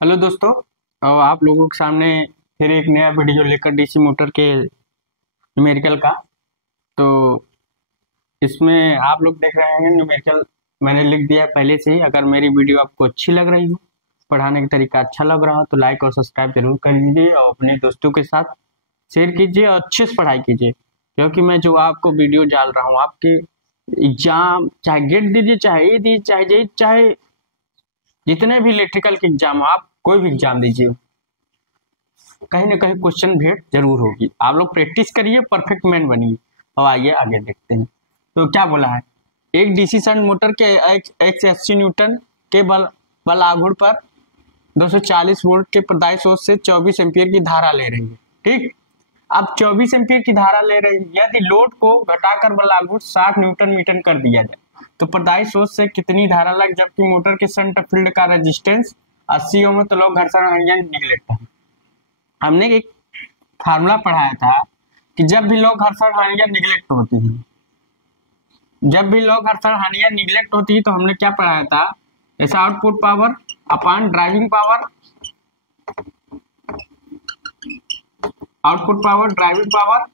Hello दोस्तों। और आप लोगों के सामने फिर एक नया वीडियो लेकर डीसी मोटर के न्यूमेरिकल का। तो इसमें आप लोग देख रहे हैं न्यूमेरिकल मैंने लिख दिया है पहले से ही। अगर मेरी वीडियो आपको अच्छी लग रही हो, पढ़ाने का तरीका अच्छा लग रहा हो तो लाइक और सब्सक्राइब जरूर कर लीजिए और अपने दोस्तों के साथ शेयर कीजिए और अच्छे से पढ़ाई कीजिए। क्योंकि मैं जो आपको वीडियो डाल रहा हूँ आपके एग्जाम, चाहे गेट दीजिए, चाहे ई दीजिए, चाहे जे, चाहे जितने भी इलेक्ट्रिकल के एग्जाम हो, आप कोई भी एग्जाम दीजिए, कहीं ना कहीं क्वेश्चन भेट जरूर होगी। आप लोग प्रैक्टिस करिए, परफेक्ट मैन बनिए। और आइए आगे देखते हैं। तो क्या बोला है, एक डीसी शंट मोटर के 180 न्यूटन के बल आघूर्ण पर 240 वोल्ट के प्रदायी स्रोत से 24 एम्पीयर की धारा ले रही है। ठीक, अब 24 एम्पीयर की धारा ले रही है। यदि लोड को घटाकर बल आघूर्ण 60 न्यूटन मीटर कर दिया जाए तो प्रदायी स्रोत से कितनी धारा लग, जबकि मोटर के शंट फील्ड का रेजिस्टेंस 80 ओम है। तो लोग घर्षण हानि निगलेक्ट है। हमने एक फार्मूला पढ़ाया था कि जब भी लोग घर्षण हानियां निगलेक्ट होती हैं, जब भी लोग घर्षण हानियां निगलेक्ट होती है तो हमने क्या पढ़ाया था, ऐसा output power upon driving power, output power, driving power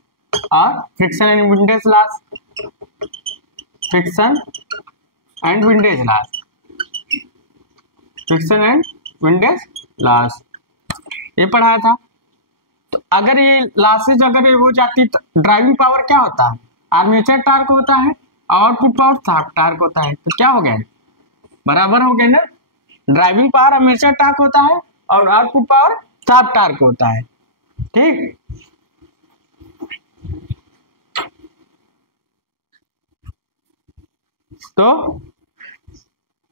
और friction and windage loss, friction and windage loss, friction and windage loss ये पढ़ाया था। तो अगर ये लॉसेज अगर ये हो जाती तो ड्राइविंग पावर क्या होता है, आर्मेचर टार्क होता है, आउटपुट पावर शाफ्ट टार्क होता है। तो क्या हो गया, बराबर हो गया ना। ड्राइविंग पावर आर्मेचर टार्क होता है और आउटपुट पावर शाफ्ट टार्क होता है। ठीक,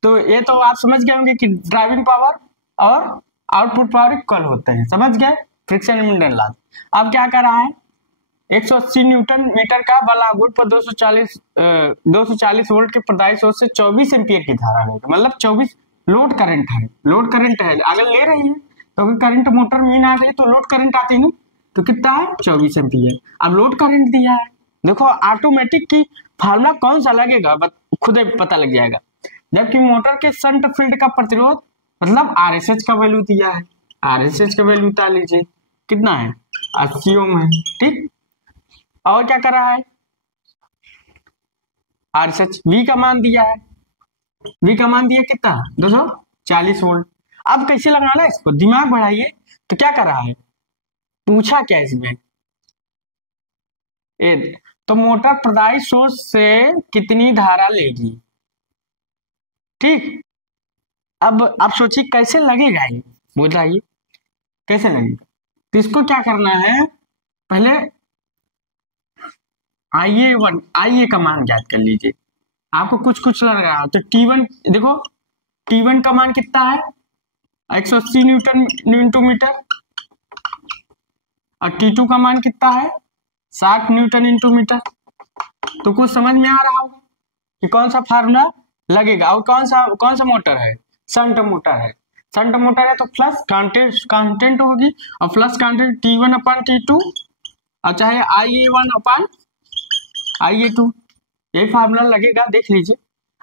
तो ये तो आप समझ गए होंगे कि ड्राइविंग पावर और आउटपुट पावर इक्वल होते हैं, समझ गए। Friction and windage loss. अब क्या कर रहा है, 180 न्यूटन मीटर का बल आघूर्ण पर 240 वोल्ट के प्रदायी स्रोत से 24 एम्पीयर की धारा ले, मतलब 24 लोड करंट है, लोड करंट है। अगर ले रही है तो अगर करंट मोटर में ना आ रही तो लोड करंट आती है, तो कितना है 24 एम्पीयर। अब लोड करंट दिया है, देखो ऑटोमेटिक की फार्मूला कौन सा लगेगा खुद ही पता लग जाएगा। जबकि मोटर के शंट फील्ड का प्रतिरोध मतलब आरएसएच का वैल्यू दिया है, आरएसएच का वैल्यू बता लीजिए कितना है, 80 ओम है। ठीक, और क्या कर रहा है, आरएसएच वी का मान दिया है, वी का मान दिया कितना 240 वोल्ट। अब कैसे लगाना है इसको, दिमाग बढ़ाइए। तो क्या कर रहा है, पूछा क्या इसमें, तो मोटर प्रदायी स्रोत से कितनी धारा लेगी। ठीक, अब आप सोचिए कैसे लगेगा ये, बताइए कैसे लगेगा। तो इसको क्या करना है, पहले आइए का मान ज्ञात कर लीजिए। आपको कुछ लग रहा है तो T1 देखो, T1 का मान कितना है 180 न्यूटन इंटू मीटर, और T2 का मान कितना है 60 न्यूटन इंटू मीटर। तो कुछ समझ में आ रहा होगा कि कौन सा फार्मूला लगेगा। और कौन सा मोटर है, शंट मोटर है। शंट मोटर है तो फ्लक्स कांस्टेंट होगी, और फ्लक्स कांस्टेंट T1 अपन T2 और चाहे IA1 अपन IA2, यही फार्मूला लगेगा। देख लीजिए,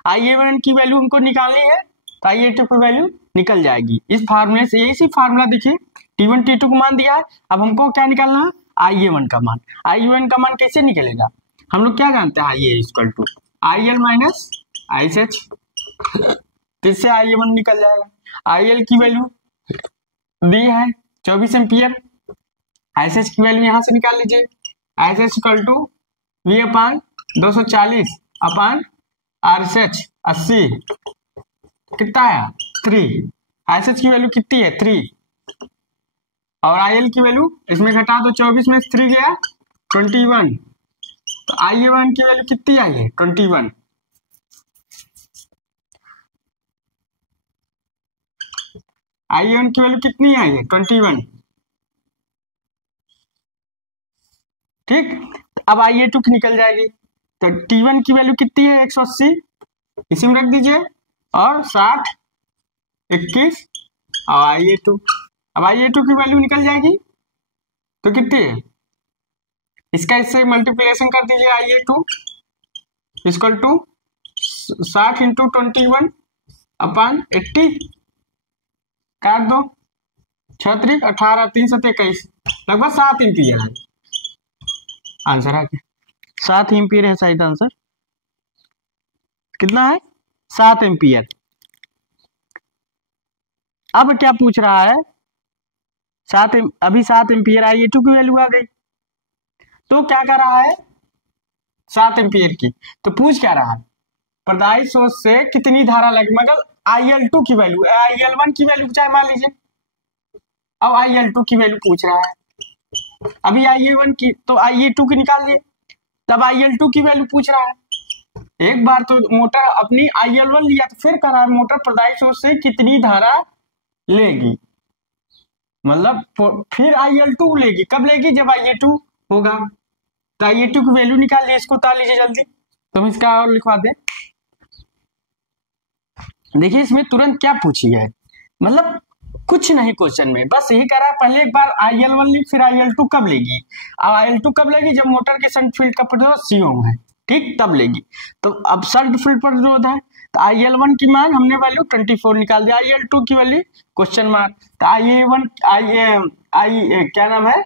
IA1 की वैल्यू हमको निकालनी है तो IA2 की वैल्यू निकल जाएगी इस फार्मूले से। यही फार्मूला देखिए, T1 T2 को मान दिया है, अब हमको क्या निकालना है IA1 का मान। IA1 का मान कैसे निकलेगा, हम लोग क्या जानते हैं, IA equal to IL minus ISH, इससे IA1 निकल जाएगा। IL की वैल्यू दी है 24 एम्पियर, ISH की वैल्यू यहां से निकाल लीजिए, ISH equal to V upon 240 upon RSH 80 कितना है 3, ISH की वैल्यू कितनी है 3, और IL की वैल्यू इसमें घटा दो, 24 में 3 गया 21, तो IA1 की वैल्यू कितनी आई है 21। IA1 की वैल्यू कितनी आई है 21। ठीक, अब IA2 की निकल जाएगी, तो T1 की वैल्यू कितनी है 180, इसी में रख दीजिए, और 60 21 और IA2। अब IA2 की वैल्यू निकल जाएगी तो कितनी है, इसका इससे मल्टीप्लिकेशन कर दीजिए, IA2 इक्वल टू 60 इंटू 21 अपान 80, काट दो 6 18 3 7 21 लगभग 7 एम्पियर है आंसर है। 7 एम्पियर है शायद आंसर। कितना है? 7 एम्पियर। अब क्या पूछ रहा है? अभी 7 एम्पियर आई, टू की वैल्यू आ गई, तो क्या कर रहा है? 7 एम्पियर की। तो पूछ क्या रहा है? प्रदायी सोर्स से कितनी धारा लगी, मगर IL2 की वैल्यू, IL1 की वैल्यू चाहे मान लीजिए, अब IL2 की वैल्यू पूछ रहा है। अभी IA1 की तो IA2 की निकाल दिए, तब IL2 की वैल्यू पूछ रहा है। एक बार तो मोटर अपनी IL1 लिया, तो फिर कह रहा है मोटर प्रदायी सोर्स से कितनी धारा लेगी, मतलब फिर IL2 लेगी। कब लेगी? जब IA2 होगा। तो IA2 की वैल्यू निकाल लीजिए, इसको उतार लीजिए जल्दी। तो हम इसका और लिखवा दें। देखिए इसमें तुरंत क्या पूछी है, मतलब कुछ नहीं क्वेश्चन में, बस यही कह रहा है पहले एक बार IL1 ली, फिर IL2 कब लेगी। अब IL2 कब लेगी? जब मोटर के शंट फील्ड का प्रतिरोध C ओम है, ठीक, तब लेगी। तो अब शंट फील्ड प्रतिरोध है, तो IL1 की मान हमने वैल्यू 24 निकाल दिया, IL2 की वैल्यू क्वेश्चन मार्क। तो क्या नाम है,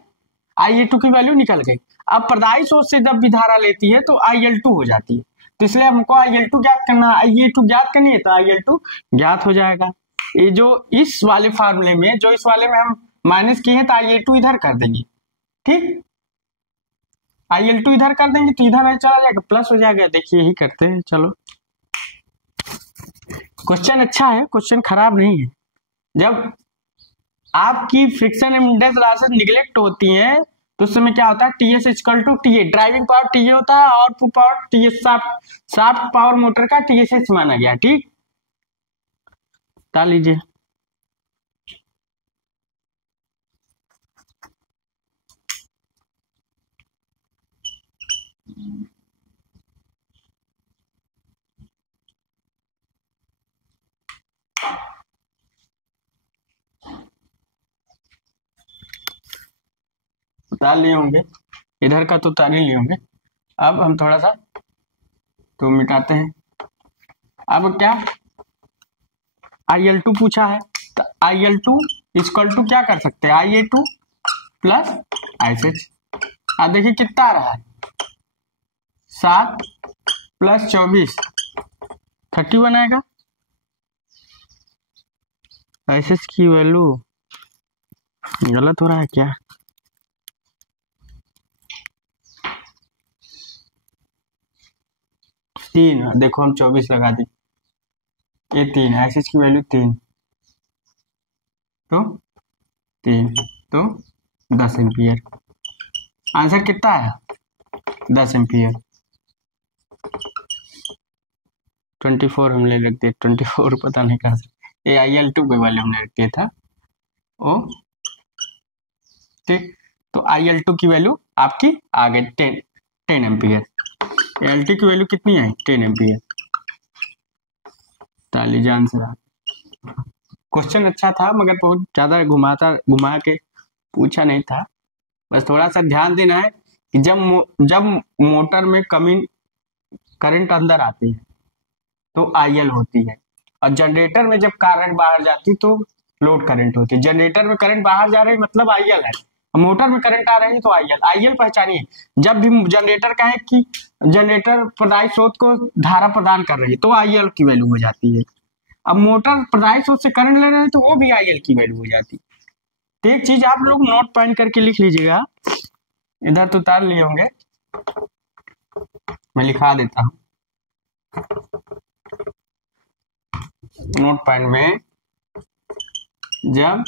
IA2 की वैल्यू निकल गई। अब प्रदायी सोर्स से जब भी धारा लेती है तो IL2 हो जाती है, तो इसलिए हमको IL2 ज्ञात करना है, IA2 ज्ञात करनी है, तो IL2 ज्ञात हो जाएगा। ये जो इस वाले फार्मूले में, जो इस वाले में हम माइनस किए हैं, तो IA2 इधर कर देंगे, ठीक, IL2 इधर कर देंगे, तो इधर चला जाएगा, प्लस हो जाएगा। देखिए यही करते हैं, चलो। क्वेश्चन अच्छा है, क्वेश्चन खराब नहीं है। जब आपकी फ्रिक्शन इंडेक्स लॉसेस निगलेक्ट होती हैं, तो उस समय क्या होता है? TS equal to TA, driving power TA होता है, output power TS, shaft power motor का TSH माना गया, ठीक। बता लीजिए। उतार लिए होंगे, इधर का तो उतार ही लिए होंगे। अब हम थोड़ा सा तो मिटाते हैं। अब क्या IL2 पूछा है, तो IL2 इक्वल टू क्या कर सकते हैं? IA2 plus ISH। अब देखिए कितना आ रहा है, 7 प्लस 24 31 आएगा। ISH की वैल्यू गलत हो रहा है क्या? तीन, देखो हम 24 लगा दी, ये 3, ISH की वैल्यू 3, तो 3 तो 10 एम्पियर। आंसर कितना है? 10 एम्पियर। 24 हमने रख दिया, 24 पता नहीं कहाँ से, ये IL2 के वाले हमने रख दिया था, ओ ठीक। तो IL2 की वैल्यू आपकी आ गई 10 एम्पियर। LT की वैल्यू कितनी है? 10 एम्पियर। लीजिए आंसर। क्वेश्चन अच्छा था, मगर बहुत ज्यादा घुमा के पूछा नहीं था। बस थोड़ा सा ध्यान देना है कि जब मोटर में कमी करंट अंदर आती है तो IL होती है, और जनरेटर में जब करंट बाहर जाती तो लोड करंट होती है। जनरेटर में करंट बाहर जा रही मतलब IL है, मोटर में करंट आ रही है तो IL पहचानिए। जब भी जनरेटर कहे कि जनरेटर प्रदायी स्रोत को धारा प्रदान कर रही है तो IL की वैल्यू हो जाती है। अब मोटर प्रदायी स्रोत से करंट ले रहे हैं तो वो भी IL की वैल्यू हो जाती है। तो एक चीज आप लोग नोट पॉइंट करके लिख लीजिएगा, इधर तो उतार लिए होंगे, मैं लिखा देता हूं नोट पॉइंट में। जब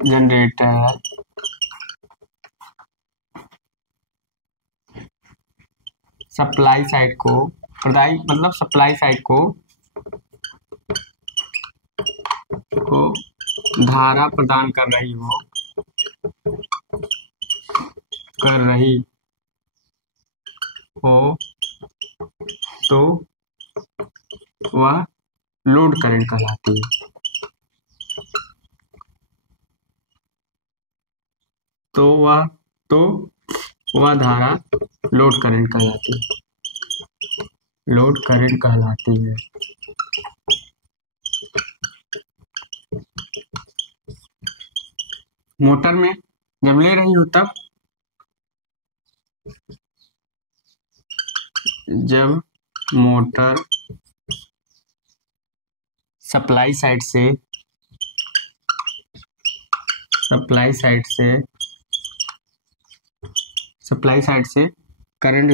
जनरेटर सप्लाई साइड को प्रदायी मतलब सप्लाई साइड को धारा प्रदान कर रही हो तो वह लोड करंट कहलाती है। तो वह धारा लोड करंट कहलाती है, लोड करंट कहलाती है। मोटर में जब ले रही हो तब जब मोटर सप्लाई साइड से करंट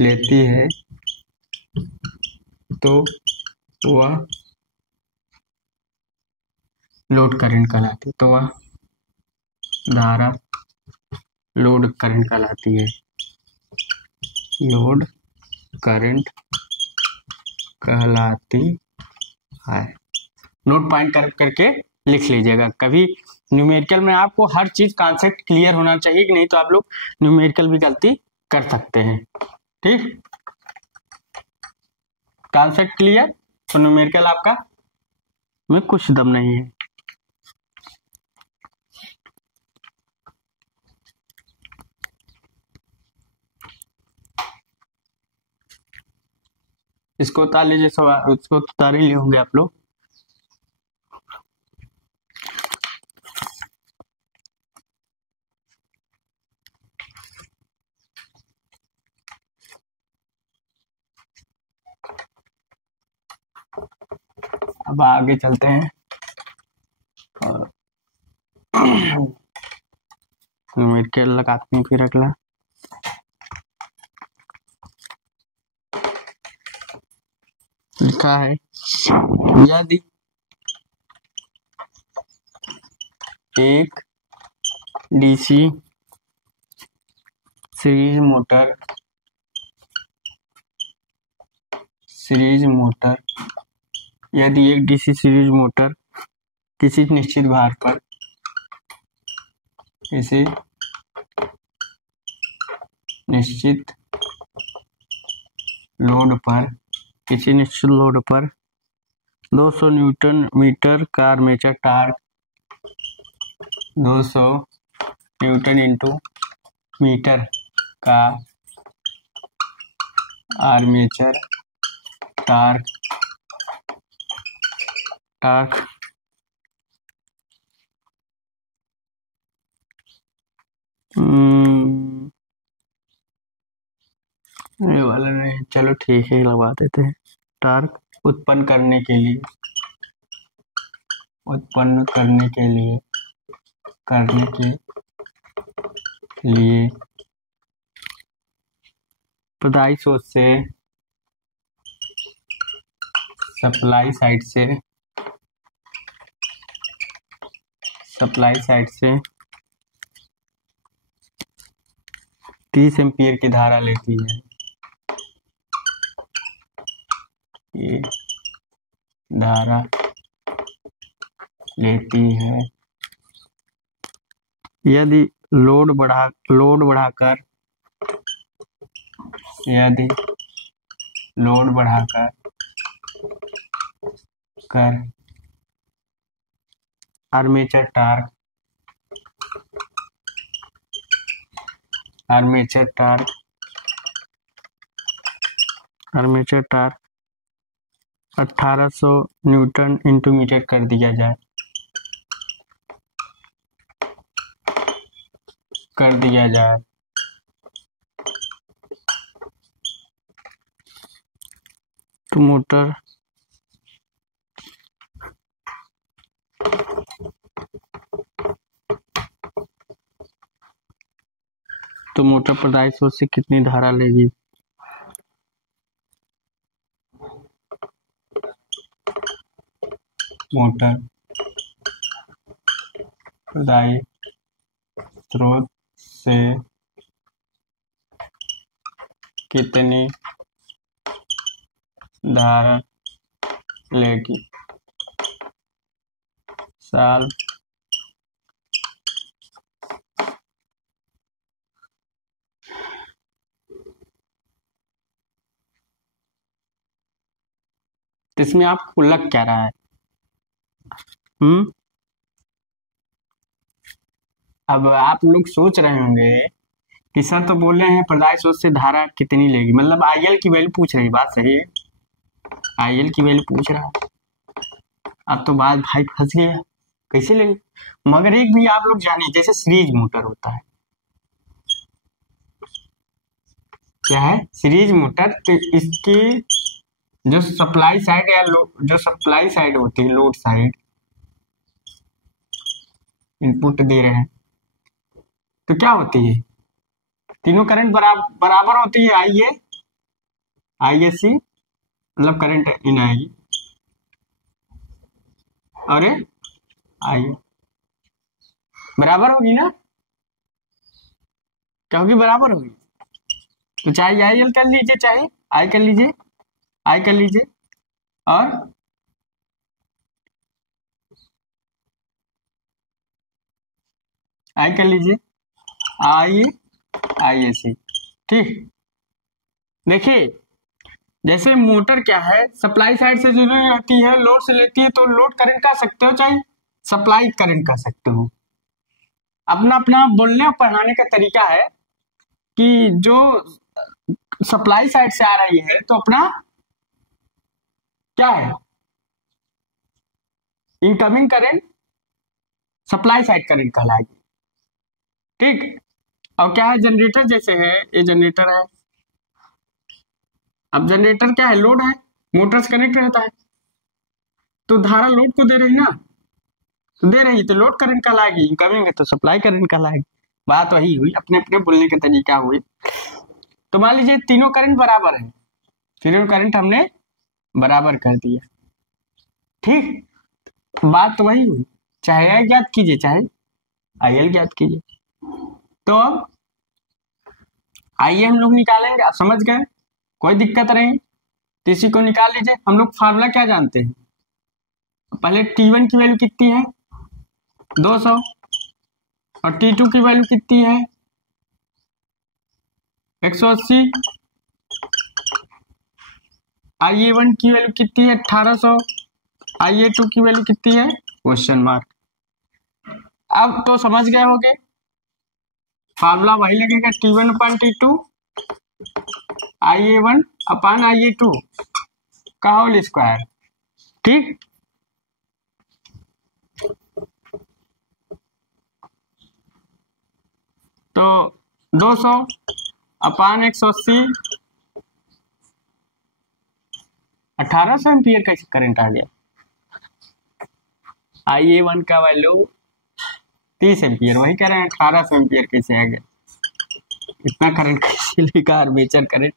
लेती है तो वह लोड करंट कहलाती है, तो वह धारा लोड करंट कहलाती है। लोड करंट कहलाती है। नोट पॉइंट करके लिख लीजिएगा। कभी न्यूमेरिकल में आपको हर चीज कॉन्सेप्ट क्लियर होना चाहिए कि नहीं तो आप लोग न्यूमेरिकल भी गलती कर सकते हैं। ठीक, कॉन्सेप्ट क्लियर तो न्यूमेरिकल आपका में कुछ दम नहीं है। इसको उतार लीजिए, सवाल इसको उतार ही लिए होंगे आप लोग। अब आगे चलते हैं और न्यूमेरिकल लगाते हैं फिर अगला। लिखा है यदि एक डीसी सीरीज मोटर किसी निश्चित भार पर निश्चित लोड पर 200 न्यूटन मीटर का armature torque 200 newton into metre का आर्मेचर टार्क ये वाला नहीं, चलो ठीक है लगवा देते हैं। टार्क उत्पन्न करने के लिए प्रदायी सोर्स से सप्लाई साइड से 30 एम्पीयर की धारा लेती है। ये धारा लेती है। यदि लोड बढ़ाकर armature torque 1800 newton into metre कर दिया जाए तो मोटर प्रदायी सोर्स से कितनी धारा लेगी? मोटर प्रदायी स्रोत से कितनी धारा लेगी? साल इसमें आपको लग क्या रहा है? अब आप लोग सोच रहे होंगे कि सर तो बोल रहे हैं प्रदायी स्रोत से धारा कितनी लेगी, मतलब आईएल की वैल्यू पूछ रही। बात सही है, आईएल की वैल्यू पूछ रहा है। अब तो बात भाई फंस गया, कैसे लेंगे? मगर एक भी आप लोग जाने, जैसे सीरीज मोटर होता है, क्या है सीरीज मोटर, तो इसकी जो सप्लाई साइड या जो सप्लाई साइड होती है, लोड साइड, इनपुट दे रहे हैं तो क्या होती है, तीनों करंट बराबर होती है। आई ए सी मतलब करंट इन आएगी, और आई बराबर होगी ना, क्या होगी, बराबर होगी। तो चाहे आई एल कर लीजिए, चाहे आई कर लीजिए, आई कर लीजिए, और आई कर लीजिए, आई आई ए सी। ठीक, देखिए जैसे मोटर क्या है, सप्लाई साइड से जो आती है, लोड से लेती है, तो लोड करंट कह सकते हो, चाहे सप्लाई करंट कह सकते हो। अपना अपना बोलने और पढ़ाने का तरीका है कि जो सप्लाई साइड से आ रही है तो अपना क्या है, incoming current supply side current कहलाएगी। ठीक, और क्या है, जनरेटर जैसे है, ये जनरेटर है। अब जनरेटर क्या है, लोड है, मोटर से कनेक्ट रहता है, तो धारा लोड को दे रही ना, तो दे रही तो लोड करंट कहलाएगी, इनकमिंग है तो सप्लाई करंट कहलाएगी। बात वही हुई, अपने अपने बोलने का तरीका हुई। तो मान लीजिए तीनों करंट बराबर है, तीनों करंट हमने बराबर कर दिया। ठीक, बात तो वही हुई, चाहे आई ज्ञात कीजिए, चाहे आई एल ज्ञात कीजिए। तो अब आइए हम लोग निकालेंगे, आप समझ गए, कोई दिक्कत नहीं, तो इसी को निकाल लीजिए। हम लोग फार्मूला क्या जानते हैं, पहले T1 की वैल्यू कितनी है, 200, और T2 की वैल्यू कितनी है, 180, IA1 की वैल्यू कितनी है, 1800, IA2 की वैल्यू कितनी है, क्वेश्चन मार्क। अब तो समझ गए होंगे, फार्मूला वही लगेगा, T1 अपन T2, IA1 अपन IA2 का होल स्क्वायर। ठीक, तो 200 अपान 180, 1800 एम्पियर का करंट आ गया। IA1 का वैल्यू 30 एम्पियर, वही कह रहे हैं 1800 एम्पियर कैसे आ गया, इतना करंट कैसे लेगा आर्मेचर करंट।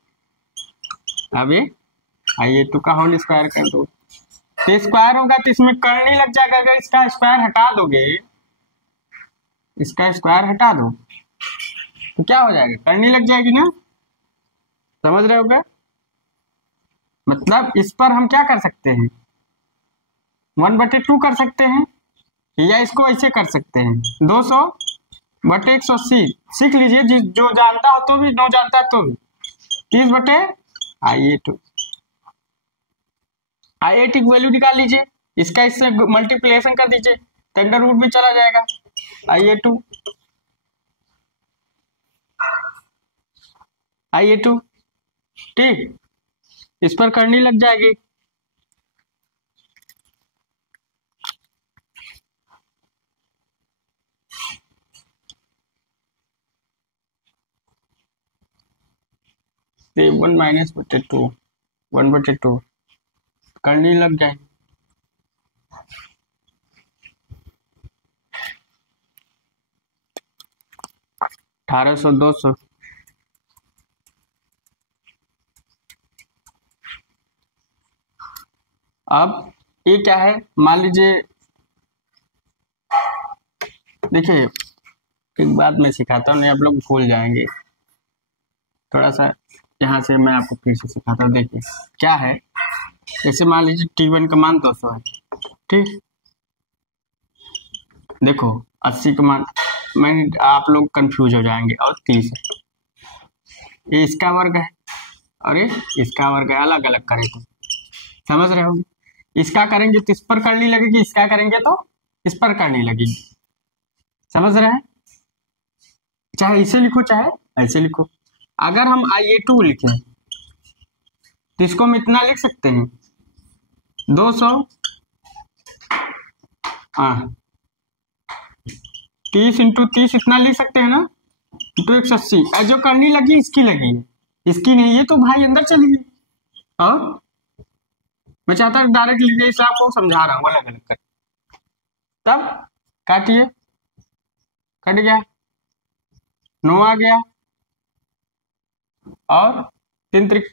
अब ये IA2 का होल स्क्वायर कर दो, तो स्क्वायर होगा तो इसमें करनी लग जाएगा, अगर इसका स्क्वायर हटा दोगे, इसका स्क्वायर हटा दो तो क्या हो जाएगा, करनी लग जाएगी ना, समझ रहे होगे। मतलब इस पर हम क्या कर सकते हैं, 1/2 कर सकते हैं, या इसको ऐसे कर सकते हैं, 200/180, सीख लीजिए, जो जानता हो तो भी, नो जानता है तो भी, 30/IA2। IA2 की वैल्यू निकाल लीजिए, इसका इससे मल्टीप्लिकेशन कर दीजिए, तो अंडर रूट में चला जाएगा, IA2। ठीक, इस पर करनी लग जाएगी, तो 1 - 1/2 करनी लग जाएगी। अठारह सौ 200, अब ये क्या है, मान लीजिए, देखिए एक बात मैं सिखाता हूँ, नहीं आप लोग भूल जाएंगे, थोड़ा सा यहाँ से मैं आपको फिर से सिखाता हूँ। देखिए क्या है, जैसे मान लीजिए T1 का मान 200 है, ठीक, देखो 80 का मान, मैं आप लोग कंफ्यूज हो जाएंगे, और 30 है, ये इसका वर्ग है और ये इसका वर्ग है, अलग अलग करें तो समझ रहे होंगे। इसका करेंगे तो इस पर करनी लगेगी, इसका करेंगे तो इस पर करनी लगेगी, समझ रहे हैं, चाहे इसे लिखो चाहे ऐसे लिखो। अगर हम IA2 लिखें तो इसको हम इतना लिख सकते हैं, 200 हाँ 30 इंटू 30 इतना लिख सकते हैं ना, इंटू 180। जो करनी लगी इसकी लगी है, इसकी नहीं है तो भाई अंदर चली गई। और मैं चाहता हूँ डायरेक्ट लिख दे, इसलिए आपको समझा रहा हूँ अलग अलग कर। तब काटिए, कट गया, 9 आ गया, और 3 त्रिक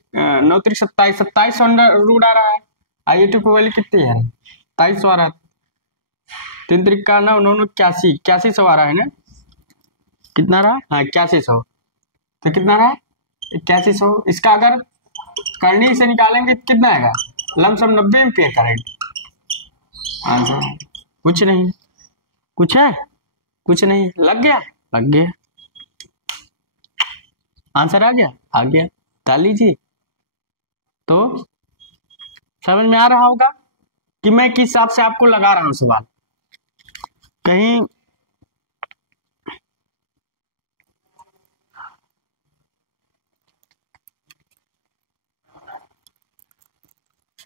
9 त्रिक 27, 27 रूट आ रहा है। आई टू की वैल्यू कितनी है, 27 आ रहा है। 3 त्रिक का 9, 9 81, 8100 आ रहा है ना, कितना रहा, हाँ 8100। तो कितना रहा, 8100। इसका अगर करनी से निकालेंगे तो कितना आएगा, लमसम 90 एम्पीयर करंट। आंसर कुछ नहीं, कुछ है, कुछ नहीं, लग गया, लग गया, आंसर आ गया, आ गया, डाल लीजिए। तो समझ में आ रहा होगा कि मैं किस हिसाब से आपको लगा रहा हूं सवाल। कहीं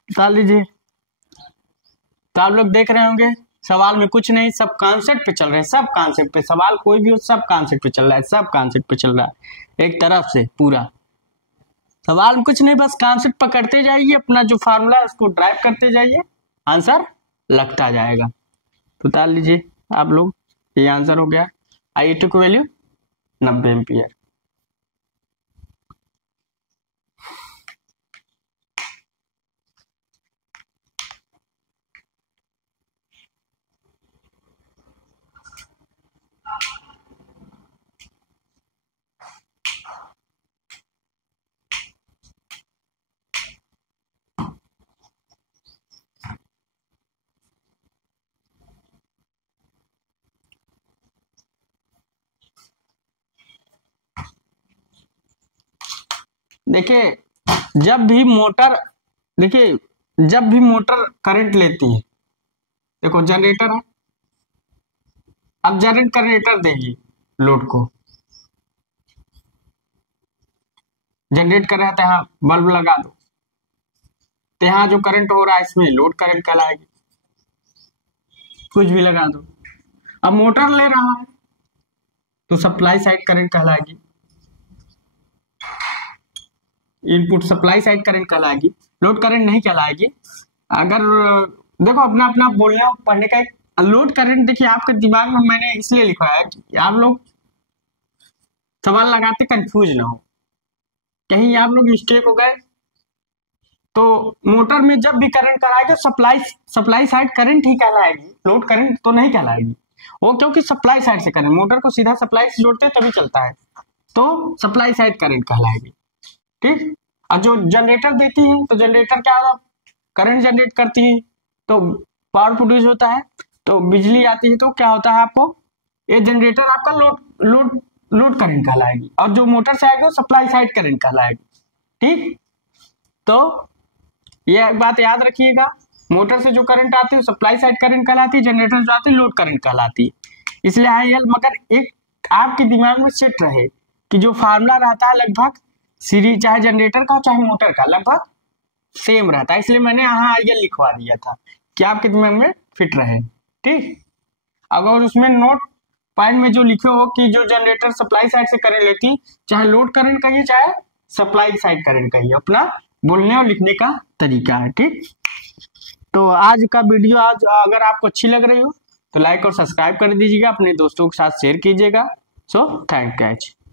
डाल लीजिए। तो आप लोग देख रहे होंगे सवाल में कुछ नहीं, सब कॉन्सेप्ट पे चल रहे हैं, सब कॉन्सेप्ट पे, सवाल कोई भी हो सब कॉन्सेप्ट पे चल रहा है, सब कॉन्सेप्ट पे चल रहा है एक तरफ से पूरा। सवाल में कुछ नहीं, बस कॉन्सेप्ट पकड़ते जाइए, अपना जो फार्मूला है उसको ड्राइव करते जाइए, आंसर लगता जाएगा। तो डाल लीजिए आप लोग, ये आंसर हो गया। आई टू की वैल्यू 90 एम्पीयर। देखिए जब भी मोटर, देखिए जब भी मोटर करंट लेती है, देखो जनरेटर है, अब जनरेटर देगी लोड को, जनरेट कर रहा था, यहाँ बल्ब लगा दो, तो यहाँ जो करंट हो रहा है इसमें लोड करंट कहलाएगी, कुछ भी लगा दो। अब मोटर ले रहा है तो सप्लाई साइड करंट कहलाएगी, इनपुट सप्लाई साइड करंट कहलाएगी, लोड करंट नहीं कहलाएगी। अगर देखो अपना अपना बोलने और पढ़ने का एक लोड करंट, देखिए आपके दिमाग में मैंने इसलिए लिखा है कि आप लोग सवाल लगाते कंफ्यूज ना हो, कहीं आप लोग मिस्टेक हो गए। तो मोटर में जब भी करंट कराएगा सप्लाई साइड करंट ही कहलाएगी, लोड करंट तो नहीं कहलाएगी वो, क्योंकि सप्लाई साइड से करंट, मोटर को सीधा सप्लाई से जोड़ते तभी चलता है, तो सप्लाई साइड करंट कहलाएगी, ठीक। और जो जनरेटर देती है तो जनरेटर क्या करंट जनरेट करती है, तो पावर प्रोड्यूस होता है, तो बिजली आती है, तो क्या होता है आपको, ये जनरेटर आपका लोड करंट कहलाएगी, और जो मोटर से आएगा वो सप्लाई साइड करंट कहलाएगी, ठीक। तो ये बात याद रखिएगा, मोटर से जो करंट आती है वो सप्लाई साइड करंट कहलाती है, जनरेटर जो आती है लोड करंट कहलाती है। इसलिए IL, मगर एक आपके दिमाग में सेट रहे कि जो फार्मूला रहता है लगभग सीरीज, चाहे जनरेटर का चाहे मोटर का, लगभग सेम रहता है, इसलिए मैंने यहाँ IL लिखवा दिया था कि आपके दिमाग में फिट रहे, ठीक। अगर उसमें नोट पॉइंट में जो लिखे हो कि जो जनरेटर सप्लाई साइड से करंट लेती, चाहे लोड करंट कहिए चाहे सप्लाई साइड करंट कहिए, अपना बोलने और लिखने का तरीका है, ठीक। तो आज का वीडियो आज अगर आपको अच्छी लग रही हो तो लाइक और सब्सक्राइब कर दीजिएगा, अपने दोस्तों के साथ शेयर कीजिएगा। So thank you.